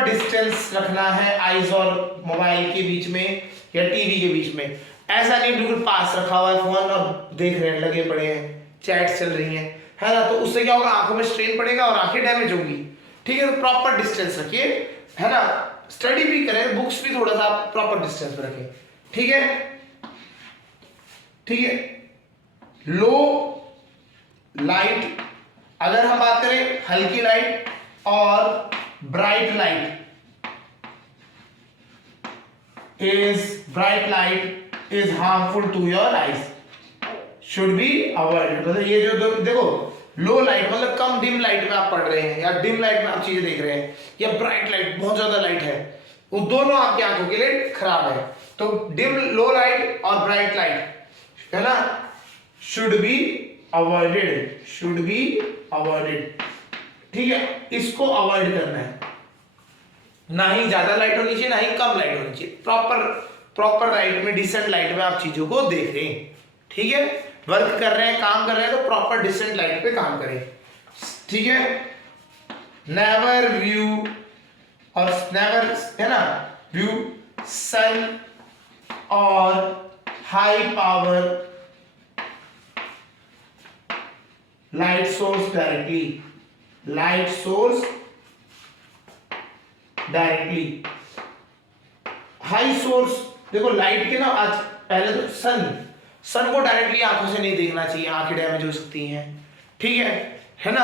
distance रखना है आईज और मोबाइल के बीच में या टीवी के बीच में। ऐसा नहीं बिल्कुल पास रखा हुआ है फोन और देख रहे हैं, लगे पड़े हैं, चैट्स चल रही हैं, है ना, तो उससे क्या होगा, आंखों में स्ट्रेन पड़ेगा और आंखें डैमेज होगी। ठीक है, तो प्रॉपर डिस्टेंस रखिए, है ना, स्टडी भी करें, बुक्स भी थोड़ा सा प्रॉपर डिस्टेंस पे रखें। ठीक है, ठीक है। लो लाइट, अगर हम बात करें हल्की लाइट और bright light, bright light is harmful to your eyes, should be avoided। मतलब ये जो देखो, लो लाइट मतलब कम डिम लाइट में आप पढ़ रहे हैं या डिम लाइट में आप चीजें देख रहे हैं, या ब्राइट लाइट बहुत ज्यादा लाइट है, वो दोनों आपकी आंखों के लिए खराब है। तो डिम, लो लाइट और ब्राइट लाइट, है ना, शुड बी अवॉइडेड। ठीक है, इसको अवॉइड करना है, ना ही ज्यादा लाइट होनी चाहिए ना ही कम लाइट होनी चाहिए, प्रॉपर लाइट में, डिसेंट लाइट में आप चीजों को देख रहे हैं। ठीक है, वर्क कर रहे हैं, काम कर रहे हैं, तो प्रॉपर डिसेंट लाइट पे काम करें। ठीक है, नेवर व्यू और नेवर, है ना, व्यू सन और high power light source directly, high source, देखो लाइट के ना, आज पहले तो सन को डायरेक्टली आंखों से नहीं देखना चाहिए, आंखें डैमेज हो सकती हैं। ठीक है ना,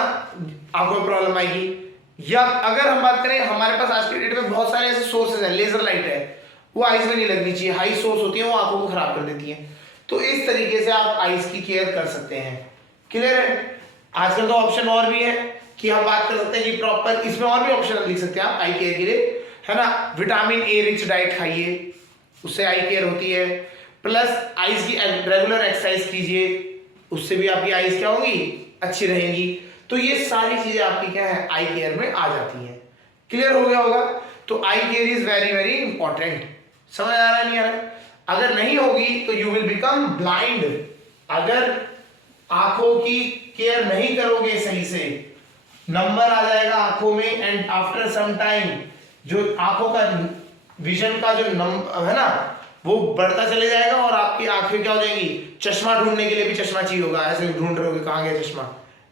आंखों में प्रॉब्लम आएगी। या अगर हम बात करें, हमारे पास आज के डेट में बहुत सारे ऐसे सोर्सेज हैं, लेजर लाइट है, वो आईज में नहीं लगनी चाहिए, हाई सोर्स होती है, वो आंखों को खराब कर देती है। तो इस तरीके से आप आईज की केयर कर सकते हैं। क्लियर है? आजकल तो ऑप्शन और भी है कि हम बात कर सकते हैं कि प्रॉपर, इसमें और भी ऑप्शन लिख सकते हैं आप आई केयर के लिए, है ना, विटामिन ए रिच डाइट खाइए, उससे आई केयर होती है, प्लस आईज की रेगुलर एक्सरसाइज कीजिए, उससे भी आपकी आईज क्या होगी, अच्छी रहेंगी। तो ये सारी चीजें आपकी क्या है, आई केयर में आ जाती हैं। क्लियर हो गया होगा? तो eye care is very very important. समझ आ रहा है, नहीं आ रहा है? अगर नहीं होगी तो यू विल बिकम ब्लाइंड। अगर आंखों की केयर नहीं करोगे सही से, नंबर आ जाएगा आंखों में, एंड आफ्टर सम टाइम जो आंखों का विजन का जो नंबर है ना, वो बढ़ता चले जाएगा, और आपकी आंखें क्या हो जाएंगी, चश्मा ढूंढने के लिए भी चश्मा चाहिए होगा, ऐसे ढूंढ रहे होगे कहाँ गया चश्मा,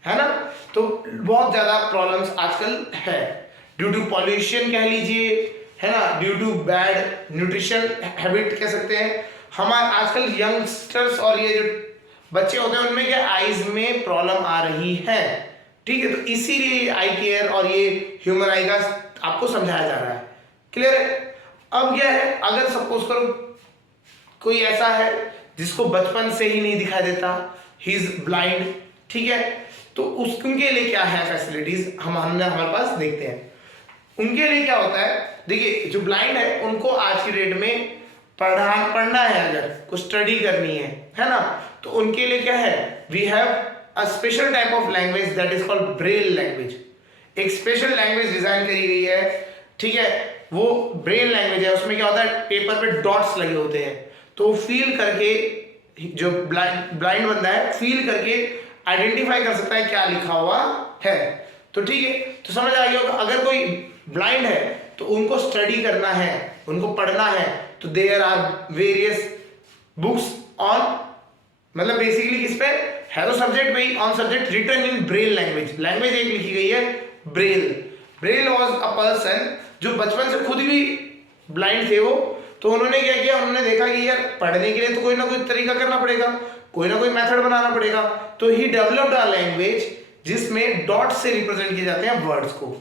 है ना। तो बहुत ज्यादा प्रॉब्लम्स आजकल है, ड्यू टू पॉल्यूशन कह लीजिए, है ना, due to bad nutrition habit कह सकते हैं। हमारे आजकल यंगस्टर्स और ये जो बच्चे होते हैं, उनमें क्या आईज में प्रॉब्लम आ रही है। ठीक है, तो इसीलिए आई केयर और ये ह्यूमन आई का आपको समझाया जा रहा है। क्लियर है? अब क्या है, अगर सपोज करो कोई ऐसा है जिसको बचपन से ही नहीं दिखाई देता, ही इज ब्लाइंड, ठीक है, तो उनके लिए क्या है फैसिलिटीज, हमने हमारे पास देखते हैं। उनके लिए क्या होता है, देखिए जो ब्लाइंड है उनको आज की डेट में पढ़ना है, अगर कुछ स्टडी करनी है ना, तो उनके लिए क्या है, we have a special type of language that is called Braille language. एक स्पेशल लैंग्वेज डिजाइन करी गई है, ठीक है, वो ब्रेल लैंग्वेज है। उसमें क्या होता है, पेपर पे डॉट्स लगे होते हैं, तो फील करके जो ब्लाइंड बंदा है फील करके आइडेंटिफाई कर सकता है क्या लिखा हुआ है। तो ठीक है, तो समझ आ गया होगा। अगर कोई ब्लाइंड है तो उनको स्टडी करना है, उनको पढ़ना है, तो there are various books on, मतलब बेसिकली किस पे है, तो सब्जेक्ट वही, on subject written in Braille language. Language एक लिखी गई है Braille. Braille was a person जो बचपन से खुद भी ब्लाइंड थे वो, तो उन्होंने क्या किया, उन्होंने देखा कि यार पढ़ने के लिए तो कोई ना कोई तरीका करना पड़ेगा, कोई ना कोई मेथड बनाना पड़ेगा, तो ही डेवलप्ड अ लैंग्वेज जिसमें डॉट से रिप्रेजेंट किए जाते हैं वर्ड्स को।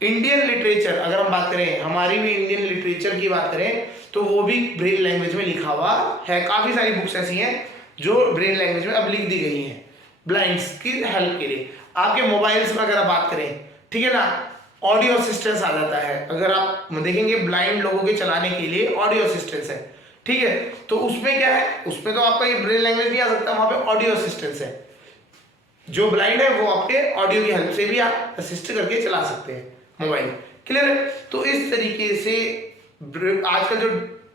इंडियन लिटरेचर अगर हम बात करें, हमारी भी इंडियन लिटरेचर की बात करें, तो वो भी ब्रेल लैंग्वेज में लिखा हुआ है। काफी सारी बुक्स ऐसी हैं जो ब्रेल लैंग्वेज में अब लिख दी गई हैं ब्लाइंड्स की हेल्प के लिए। आपके मोबाइल्स में अगर आप बात करें, ठीक है ना, ऑडियो असिस्टेंस आ जाता है। अगर आप देखेंगे ब्लाइंड लोगों के चलाने के लिए ऑडियो असिस्टेंस है, ठीक है, तो उसमें क्या है, उसमें तो आपका ये ब्रेल लैंग्वेज नहीं आ सकता, वहां पे ऑडियो असिस्टेंस है। जो ब्लाइंड है वो आपके ऑडियो की हेल्प से भी आप असिस्ट करके चला सकते हैं मोबाइल। क्लियर है? तो इस तरीके से आजकल जो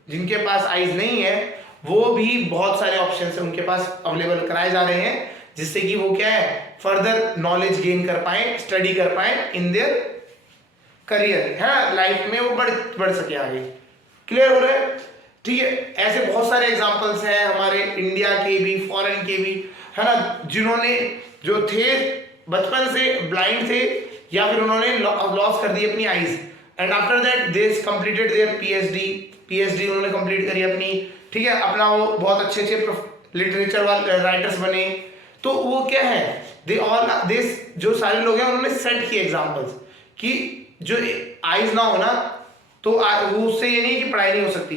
जिनके पास आईज नहीं है वो भी बहुत सारे ऑप्शन है उनके पास अवेलेबल कराए जा रहे हैं, जिससे कि वो क्या है, फर्दर नॉलेज गेन कर पाए, स्टडी कर पाए इन देयर करियर, है लाइफ में वो बढ़ सके आगे। क्लियर हो रहा है? ठीक है, ऐसे बहुत सारे एग्जांपल्स हैं हमारे इंडिया के भी, फॉरेन के भी, है ना, जिन्होंने जो थे बचपन से ब्लाइंड थे या फिर उन्होंने लॉस कर दी अपनी eyes, and after that they completed there PhD उन्होंने कंप्लीट करी अपनी, ठीक है, अपना वो बहुत अच्छे लिटरेचर वाले राइटर्स बने। तो वो क्या है, दे ऑल दिस जो सारे लोग हैं उन्होंने सेट किए एग्जांपल्स कि जो आईज ना हो ना तो वो उससे ये नहीं कि पढ़ाई नहीं हो सकती,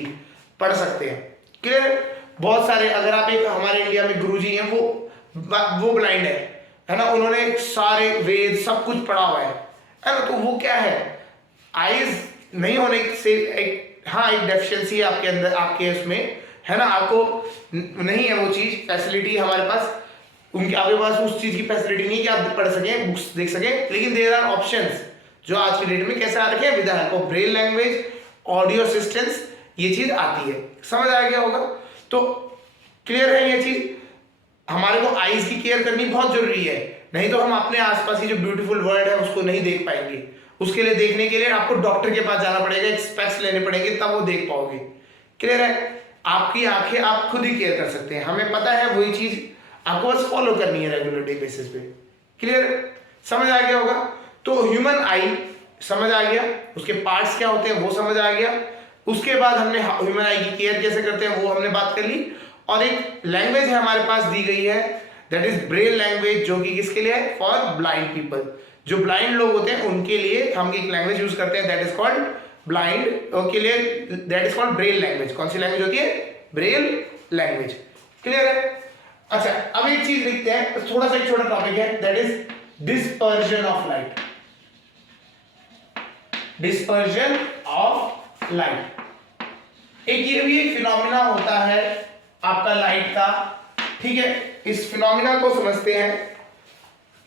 पढ़ सकते हैं। क्लियर। बहुत सारे, अगर आप एक हमारे इंडिया में गुरुजी हैं वो ब्लाइंड है ना, उन्होंने सारे वेद सब कुछ पढ़ा हुआ है ना, तो वो क्या है, आईज नहीं होने से एक एक डेफिशिएंसी है आपके अंदर, आपके उसमें है ना, आपको नहीं है वो चीज फैसिलिटी हमारे पास, उनके आपके पास उस चीज की फैसिलिटी नहीं कि आप पढ़ सकें, बुक्स देख सकें, लेकिन देयर आर ऑप्शंस जो आज की डेट में कैसे आ रखे हैं, with the help of Braille language, audio assistance, ये चीज आती है। समझ आ गया होगा। तो क्लियर है ये चीज, हमारे को आईज की केयर करनी बहुत जरूरी है, नहीं तो हम अपने आसपास की जो ब्यूटीफुल वर्ल्ड है उसको नहीं देख पाएंगे। उसके लिए देखने के लिए आपको डॉक्टर के पास जाना पड़ेगा, स्पेक्स लेने पड़ेंगे, तब वो देख पाओगे। क्लियर है। आपकी आंखें आप खुद ही केयर कर सकते हैं, हमें पता है, वही चीज आपको बस फॉलो करनी है रेगुलर डे बेसिस पे। क्लियर, समझ आ गया होगा। तो ह्यूमन आई समझ आ गया, उसके पार्ट्स क्या होते हैं वो समझ आ गया। उसके बाद हमने ह्यूमन आई की केयर कैसे करते हैं वो हमने बात कर ली, और एक लैंग्वेज है हमारे पास दी गई है, दैट इज ब्रेल लैंग्वेज, जो कि किसके लिए है, फॉर ब्लाइंड पीपल। जो ब्लाइंड लोग होते हैं उनके लिए हम एक लैंग्वेज यूज करते हैं, दैट इज कॉल्ड ब्लाइंड के लिए, that is called Braille language. कौन सी लैंग्वेज होती है, ब्रेल लैंग्वेज। क्लियर है। अच्छा, अब एक चीज लिखते हैं, थोड़ा सा एक छोटा टॉपिक है, that is dispersion of light. Dispersion of light एक ये भी एक फिनोमिना होता है आपका लाइट का, ठीक है। इस फिनोमिना को समझते हैं,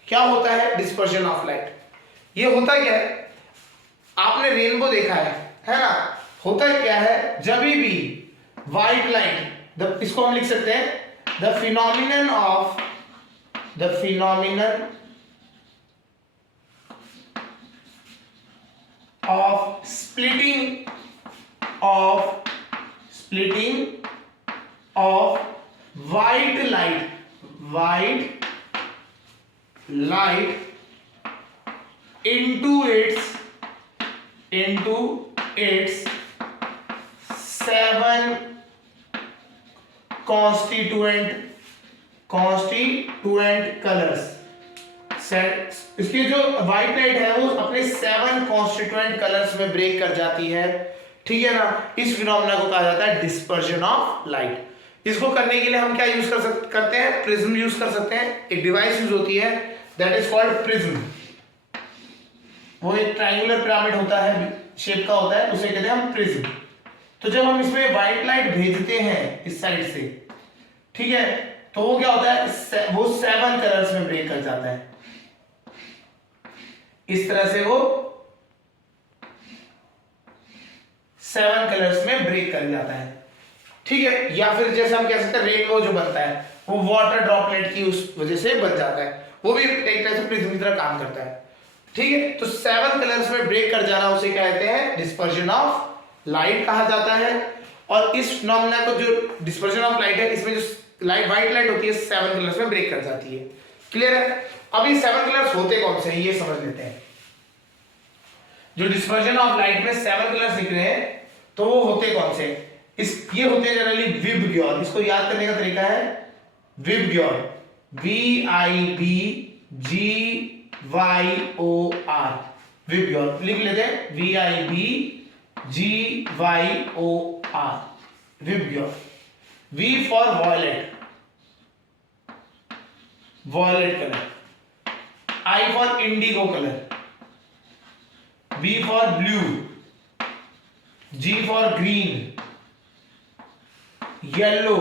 क्या होता है डिस्पर्जन ऑफ लाइट। ये होता क्या है, आपने रेनबो देखा है ना, होता क्या है, जब भी व्हाइट लाइट, इसको हम लिख सकते हैं the phenomenon of splitting of white light into its 7 constituent colours. इसकी जो व्हाइट लाइट है वो अपने 7 कॉन्स्टिट्यूएंट कलर्स में ब्रेक कर जाती है, ठीक है ना। इस फिनोमेना को कहा जाता है डिस्पर्जन ऑफ लाइट। इसको करने के लिए हम क्या यूज करते हैं, प्रिज्म यूज कर सकते हैं। एक डिवाइस यूज होती है दैट इज कॉल्ड प्रिज्म। वो एक ट्रायंगुलर पिरामिड होता है, शेप का होता है, उसे कहते हैं हम प्रिज्म। तो जब हम इसमें व्हाइट लाइट भेजते हैं इस साइड से, ठीक है, तो वो क्या होता है, वो 7 कलर्स में ब्रेक कर जाता है। इस तरह से वो 7 कलर्स में ब्रेक कर जाता है, ठीक है। या फिर जैसे हम कह सकते हैं रेनबो जो बनता है वो वाटर ड्रॉपलेट की उस वजह से बन जाता है, वो भी एक तरह से प्रिज्म की तरह काम करता है, ठीक है। तो 7 कलर्स में ब्रेक कर जाना उसे कहते हैं डिस्पर्जन ऑफ लाइट कहा जाता है। और इस फिनोमेना को जो डिस्पर्जन ऑफ लाइट है, इसमें जो लाइट व्हाइट लाइट होती है 7 कलर्स में ब्रेक कर जाती है। क्लियर है। अब ये 7 कलर्स होते कौन से हैं ये समझ लेते हैं। जो डिस्पर्जन ऑफ लाइट में 7 कलर्स दिख रहे हैं तो वो होते कौन से, ये होते हैं जनरली विबग्योर। इसको याद करने का तरीका है विबग्योर, VIBGYOR, विबग्योर लिख लेते हैं, VIBGYOR, VIBGYOR. V for violet, violet colour. I for indigo colour, B for blue, G for green, yellow,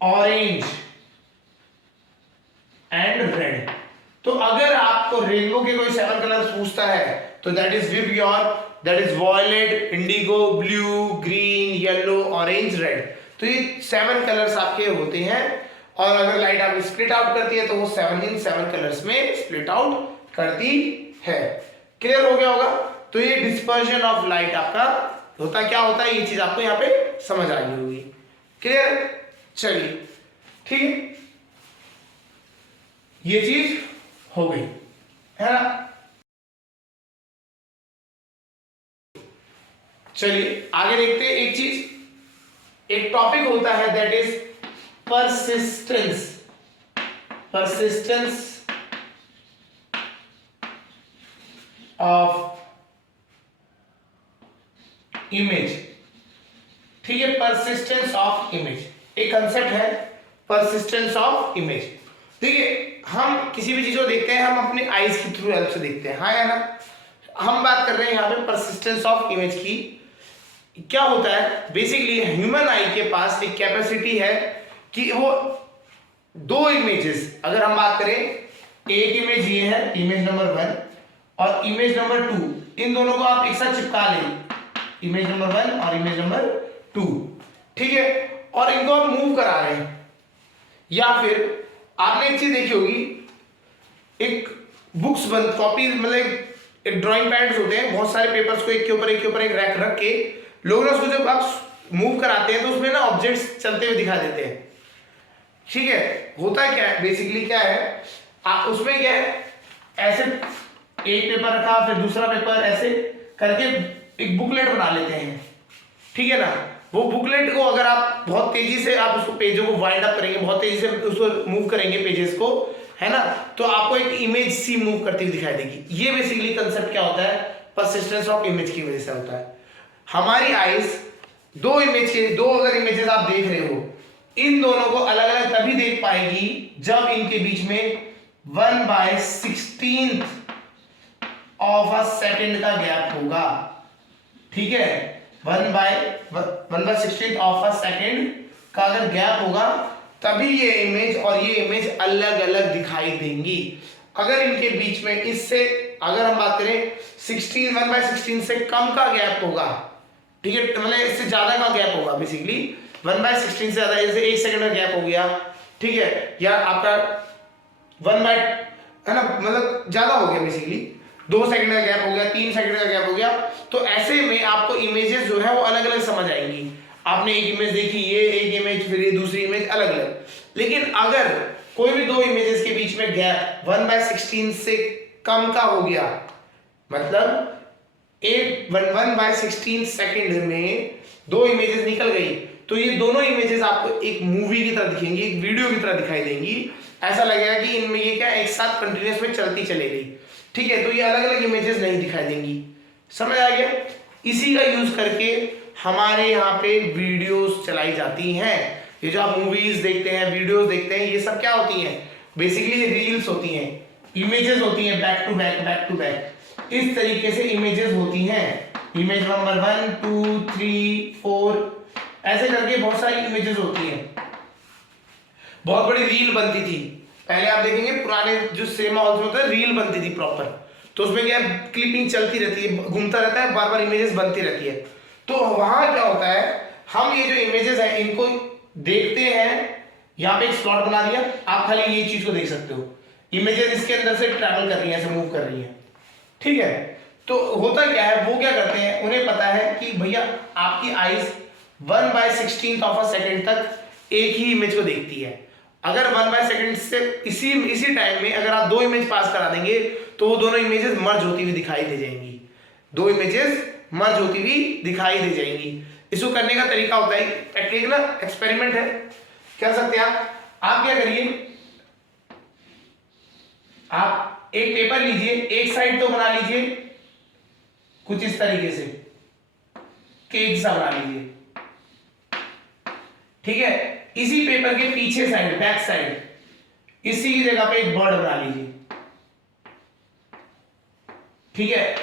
orange and red. तो अगर आपको रेनबो के कोई 7 कलर्स पूछता है तो that is VIBGYOR, that is violet, indigo, blue, green, yellow, orange, red. तो ये 7 कलर्स आपके होते हैं, और अगर लाइट आपकी स्प्लिट आउट करती है तो वो 7 कलर्स में स्प्लिट आउट करती है। क्लियर हो गया होगा। तो ये डिस्पर्जन ऑफ लाइट आपका होता क्या होता है, ये चीज आपको यहाँ पे समझ आ गई होगी। क्लियर, चलिए ठीक है। ये चीज हो गई है ना। चलिए आगे देखते हैं एक चीज, एक टॉपिक होता है that is persistence. Persistence of image. ठीक है, परसिस्टेंस ऑफ इमेज एक कंसेप्ट है, परसिस्टेंस ऑफ इमेज। देखिए हम किसी भी चीज को देखते हैं हम अपने आईज के थ्रू हेल्प से देखते हैं, हाँ या ना। हम बात कर रहे हैं यहाँ पे परसिस्टेंस ऑफ इमेज की। क्या होता है बेसिकली, ह्यूमन आई के पास एक कैपेसिटी है कि वो दो इमेजेस, अगर हम बात करें एक इमेज ये है इमेज नंबर 1 और इमेज नंबर 2, इन दोनों को आप एक साथ चिपका लें, इमेज नंबर 1 और इमेज नंबर 2, ठीक है, और इनको आप मूव करा रहे हैं। या फिर आपने एक चीज देखी होगी, एक बुक्स बंद कॉपी मतलब एक ड्राइंग पैड्स होते हैं, बहुत सारे पेपर्स को एक के ऊपर एक रैक रख के लोग ना उसको जब आप मूव कराते हैं तो उसमें ना ऑब्जेक्ट्स चलते हुए दिखा देते हैं। ठीक है, होता है क्या है बेसिकली, क्या है आप उसमें क्या है, ऐसे एक पेपर रखा फिर दूसरा पेपर, ऐसे करके एक बुकलेट बना लेते हैं, ठीक है ना। वो बुकलेट को अगर आप बहुत तेजी से आप उसको पेजों को वाइंड अप करेंगे, बहुत तेजी से उसको मूव करेंगे पेजेस को, है ना, तो आपको एक इमेज सी मूव करती हुई दिखाई देगी। ये बेसिकली कंसेप्ट क्या होता है, परसिस्टेंस ऑफ इमेज की वजह से होता है। हमारी आईज दो अगर इमेजेस आप देख रहे हो, इन दोनों को अलग अलग तभी देख पाएगी जब इनके बीच में 1/16 ऑफ अ सेकेंड का गैप होगा। ठीक है, 1/16 ऑफ अ सेकेंड का अगर गैप होगा तभी ये इमेज और ये इमेज अलग अलग दिखाई देंगी। अगर इनके बीच में इससे अगर हम बात करें 1/16 से कम का गैप होगा, ठीक है, मतलब इससे ज्यादा का गैप होगा, बेसिकली 1/16 से ज्यादा, जैसे 1 सेकंड का गैप हो गया, ठीक है, या आपका 1 है ना, मतलब ज्यादा हो गया, बेसिकली 2 सेकंड का गैप हो गया, 3 सेकंड का गैप हो गया, तो ऐसे में आपको इमेजेस जो है वो अलग अलग समझ आएंगी। आपने एक इमेज देखी, ये एक इमेज, फिर ये दूसरी इमेज, अलग अलग। लेकिन अगर कोई भी दो इमेजेस के बीच में गैप 1/16 से कम का हो गया, मतलब 1/16 सेकंड में दो इमेजेस निकल गई, तो ये दोनों इमेजेस आपको एक मूवी की तरह दिखेंगी, एक वीडियो की तरह दिखाई देंगी। ऐसा लगेगा कि इनमें ये क्या एक साथ कंटिन्यूअस में चलती चली गई, ठीक है, तो ये अलग अलग इमेजेस नहीं दिखाई देंगी। समझ आ गया? इसी का यूज करके हमारे यहाँ पे वीडियोस चलाई जाती हैं। ये जो आप मूवीज देखते हैं, वीडियोस देखते हैं, ये सब क्या होती हैं, बेसिकली रील्स होती हैं, इमेजेस होती हैं, बैक टू बैक इस तरीके से इमेजेस होती हैं। इमेज नंबर 1 2 3 4 ऐसे करके बहुत सारी इमेजेस होती हैं। बहुत बड़ी रील बनती थी पहले, आप देखेंगे पुराने जो सिनेमा हॉल्स में होता है, रील बनती थी प्रॉपर, तो उसमें क्या क्लिपिंग चलती रहती है, घूमता रहता है, बार बार इमेजेस बनती रहती है। तो वहां क्या होता है, हम ये जो इमेजेस है इनको देखते हैं, यहाँ पे एक स्लॉट बना दिया, आप खाली ये चीज को देख सकते हो, इमेजेस इसके अंदर से ट्रैवल कर रही है, ऐसे मूव कर रही है, ठीक है। तो होता क्या है, वो क्या करते हैं, उन्हें पता है कि भैया आपकी आईज 1/16 ऑफ अ सेकेंड तक एक ही इमेज को देखती है। अगर 1/सेकेंड से इसी टाइम में अगर आप दो इमेज पास करा देंगे तो वो दोनों इमेजेस मर्ज होती हुई दिखाई दे जाएंगी, दो इमेजेस मर्ज होती हुई दिखाई दे जाएंगी। इसको करने का तरीका होता है, टेक्निक ना, एक्सपेरिमेंट है, कर सकते हैं आप क्या करिए, आप एक पेपर लीजिए, एक साइड तो बना लीजिए कुछ इस तरीके से, केक सा बना लीजिए, ठीक है। इसी पेपर के पीछे साइड, बैक साइड, इसी की जगह पे एक बर्ड बना लीजिए, ठीक है,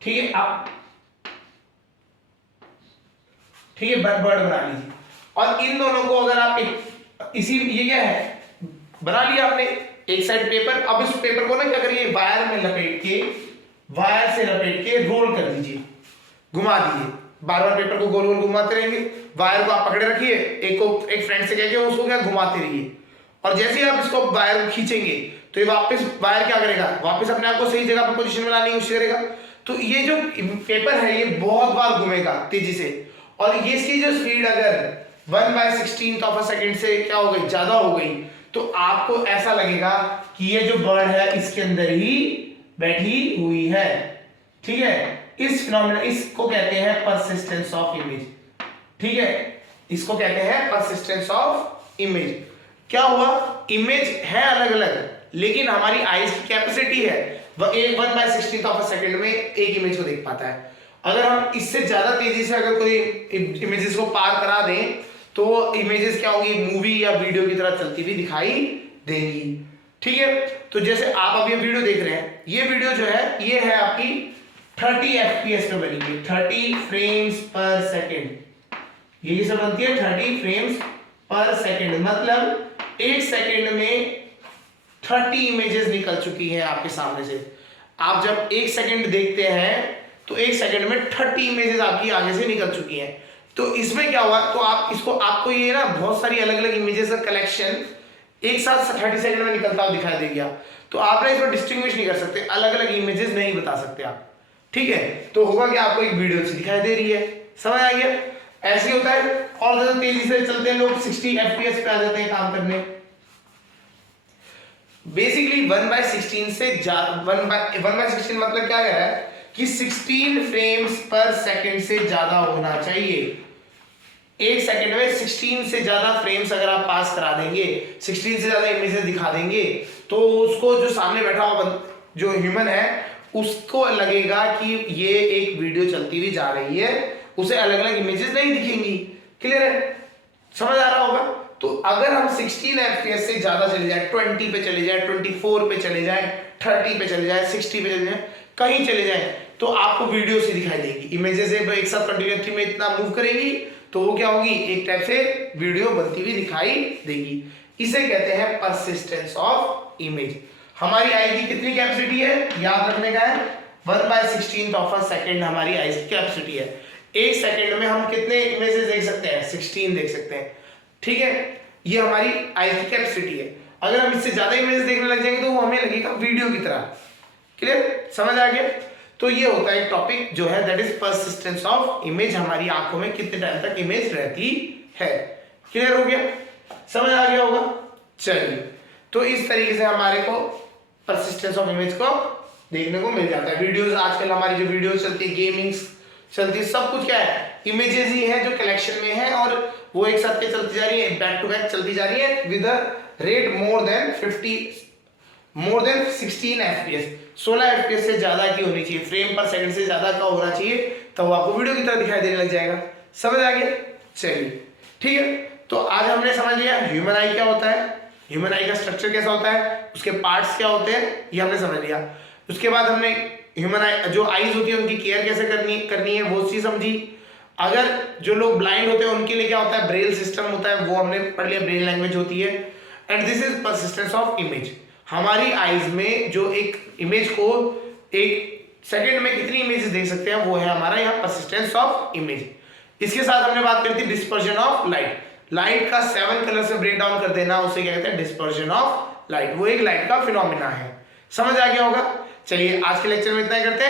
ठीक है, आप ठीक है बर्ड बना लीजिए। और इन दोनों को अगर आप एक इसी, ये क्या है, बना लिया आपने एक साइड पेपर। अब इस पेपर को ना क्या करिए, वायर में लपेट के, वायर से लपेट के रोल कर दीजिए, घुमा दीजिए, बार बार पेपर को गोल गोल घुमाते रहेंगे। वायर को आप पकड़े रखिए, एक फ्रेंड से कह के उसको क्या घुमाते रहिए, और जैसे ही आप इसको वायर को खींचेंगे तो ये वापस वायर क्या करेगा, वापस अपने आप को सही जगह पर पोजीशन में लाने की कोशिश करेगा। तो ये जो पेपर है ये बहुत बार घूमेगा तेजी से, और ये इसकी जो स्पीड अगर 1/16 ऑफ अ सेकेंड से क्या हो गई, ज्यादा हो गई, तो आपको ऐसा लगेगा कि ये जो बर्ड है इसके अंदर ही बैठी हुई है। ठीक है, इस फिनोमेना इसको कहते हैं परसिस्टेंस ऑफ इमेज। ठीक है, इसको कहते हैं परसिस्टेंस ऑफ इमेज। क्या हुआ, इमेज है अलग अलग, लेकिन हमारी आईज की कैपेसिटी है वह 1/16 ऑफ अ सेकेंड में एक इमेज को देख पाता है। अगर हम इससे ज्यादा तेजी से अगर कोई इमेजेस को पार करा दें तो वो इमेजेस क्या होगी, मूवी या वीडियो की तरह चलती हुई दिखाई देंगी। ठीक है, तो जैसे आप अभी वीडियो देख रहे हैं, ये वीडियो जो है ये है आपकी 30 FPS में बनी है, 30 फ्रेम्स पर सेकेंड। ये सब बनती है 30 फ्रेम्स पर सेकेंड, मतलब एक सेकेंड में 30 इमेजेस निकल चुकी हैं आपके सामने से। आप जब एक सेकेंड देखते हैं तो एक सेकेंड में 30 इमेजेस आपकी आगे से निकल चुकी हैं। तो इसमें क्या हुआ, तो आप इसको आपको ये ना बहुत सारी अलग अलग इमेजेस का कलेक्शन एक साथ 30 सेकंड में निकलता हुआ दिखाई दे गया, तो आप ना इसको डिस्टिंग्विश नहीं कर सकते, अलग अलग इमेजेस नहीं बता सकते आप। ठीक है, तो होगा कि आपको एक वीडियो से दिखाई दे रही है, समझ आ गया। ऐसे होता है, और ज्यादा तेजी से चलते हैं लोग 60 FPS पे आ जाते हैं काम करने। बेसिकली 1/16 से 1/16 मतलब क्या कह रहा है कि 16 फ्रेम्स पर सेकंड से ज्यादा होना चाहिए। एक सेकंड में 16 से ज्यादा फ्रेम्स अगर आप पास करा देंगे, 16 से ज्यादा इमेजेस दिखा देंगे, तो उसको जो सामने बैठा हुआ जो ह्यूमन है उसको लगेगा कि ये एक वीडियो चलती हुई जा रही है, उसे अलग अलग इमेजेस नहीं दिखेंगी। क्लियर है, समझ आ रहा होगा। तो अगर हम 16 FPS से ज्यादा चले जाए, 20 पे चले जाए, 24 पे चले जाए, 30 पे चले जाए, 60 पे चले जाए, कहीं चले जाए, तो आपको वीडियो से दिखाई देगी। इमेजेस एक साथ कंटिन्यूअसली में इतना मूव करेगी तो वो क्या होगी, एक टाइप से वीडियो बनती हुई दिखाई देगी। इसे कहते हैं परसिस्टेंस ऑफ इमेज। हमारी आई की कितनी कैपेसिटी है, याद रखने का है, 1/16 ऑफ अ सेकेंड हमारी आई की कैपेसिटी है। एक सेकेंड में हम कितने इमेजेस देख सकते हैं, 16 देख सकते हैं। ठीक है, ये हमारी आई की कैपेसिटी है। अगर हम इससे ज्यादा इमेजेस देखने लग जाएंगे तो वो हमें लगेगा वीडियो की तरह। क्लियर, समझ आ गया। तो ये होता है एक टॉपिक जो है that is persistence of image. हमारी आंखों में कितने टाइम तक इमेज रहती है। क्लियर हो गया, समझ आ गया होगा। चलिए, तो इस तरीके से हमारे को परसिस्टेंस ऑफ इमेज को देखने को मिल जाता है। वीडियोस आजकल हमारी जो वीडियोस चलती है, गेमिंग्स चलती है, सब कुछ क्या है, इमेजेस ही है जो कलेक्शन में है, और वो एक साथ के चलती जा रही है, बैक टू बैक चलती जा रही है with a rate more than 16 FPS। 16 FPS से ज्यादा की होनी चाहिए, फ्रेम पर सेकंड से ज्यादा का होना चाहिए, तब तो आपको वीडियो की तरह दिखाई देने लग जाएगा। समझ आ गया। चलिए ठीक है, तो आज हमने समझ लिया ह्यूमन आई क्या होता है, ह्यूमन आई का स्ट्रक्चर कैसा होता है, उसके पार्ट्स क्या होते हैं, ये हमने समझ लिया। उसके बाद हमने ह्यूमन आई जो आईज होती है उनकी केयर कैसे करनी है वो चीज समझी। अगर जो लोग ब्लाइंड होते हैं उनके लिए क्या होता है, ब्रेल सिस्टम होता है, वो हमने पढ़ लिया, ब्रेल लैंग्वेज होती है। And this is persistence of image. हमारी आईज में जो एक इमेज को एक सेकंड में कितनी इमेजेस देख सकते हैं वो है हमारा यहाँ परसिस्टेंस ऑफ इमेज। इसके साथ हमने बात करी थी डिस्पर्जन ऑफ लाइट। लाइट का 7 कलर से ब्रेक डाउन कर देना, उसे क्या कहते हैं, डिस्पर्जन ऑफ लाइट। वो एक लाइट का फिनोमिना है। समझ आ गया होगा। चलिए आज के लेक्चर में इतना ही करते हैं।